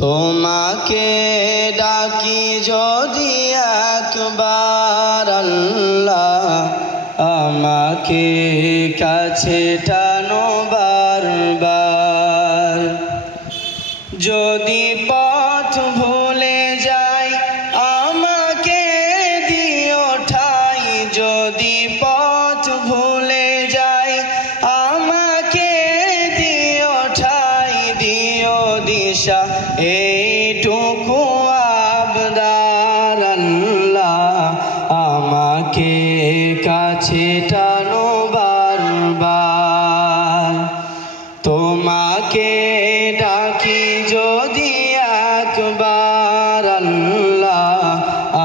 তোমাকে ডাকি যদি একবার আল্লাহ, আমাকে কাছে টানো বারবার। যদি পথ ভুলে যাই আমাকে দিও ঠাই, যদি পথ ভুলে যাই আমাকে দিও ঠাই, দিও দিশা এইটুকু আবদার আল্লাহ, আমাকে কাছে টানো বারবার। তোমাকে ডাকি যদি একবার আল্লাহ,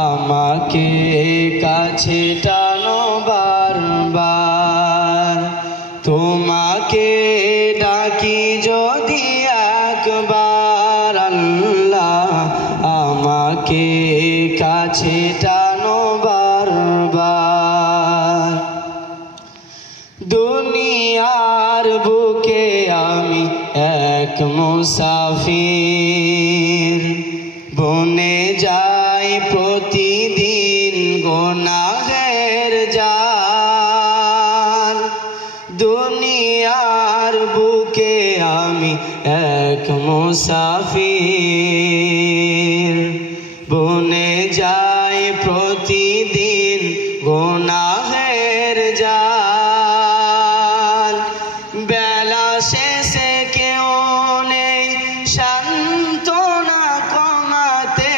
আমাকে কাছে টানো বারবার। তোমাকে ডাকি যদি একবার আল্লাহ, আমাকে কাছে টানো বারবার। দুনিয়ার বুকে আমি এক মুসাফির, বনে যাই প্রতিদিন গুনাহের জাল। দুনিয়ার বুকে আমি এক মুসাফির, বনে যাই প্রতিদিন গুনাহের জাল। বেলা শেষে কেউ নেই সান্ত্বনা কমাতে,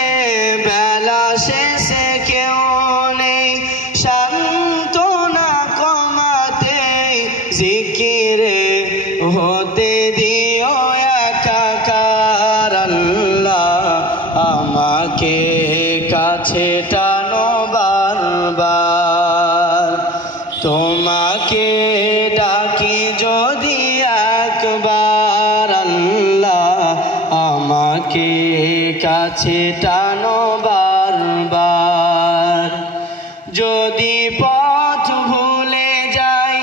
বেলা শেষে কেউ নেই সান্ত্বনা কমাতে। জিকিরে হতে দিও একাকার আল্লাহ, আমাকে কাছে টানো বারবার। তোমাকে ডাকি যদি একবার আল্লাহ, আমাকে কাছে টানো বারবার। যদি পথ ভুলে যাই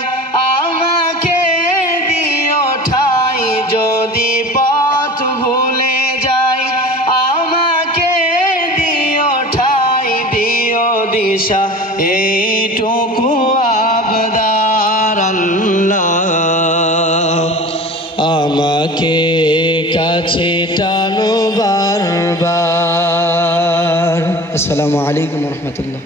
আমাকে দিও ঠাই, যদি পথ ভুলে যাই আমাকে দিও ঠাই, দিও দিশা এইটুকু আবদার আল্লাহ, আমাকে কাছে টানো বারবার। আসসালামু আলাইকুম ওয়া রাহমাতুল্লাহ।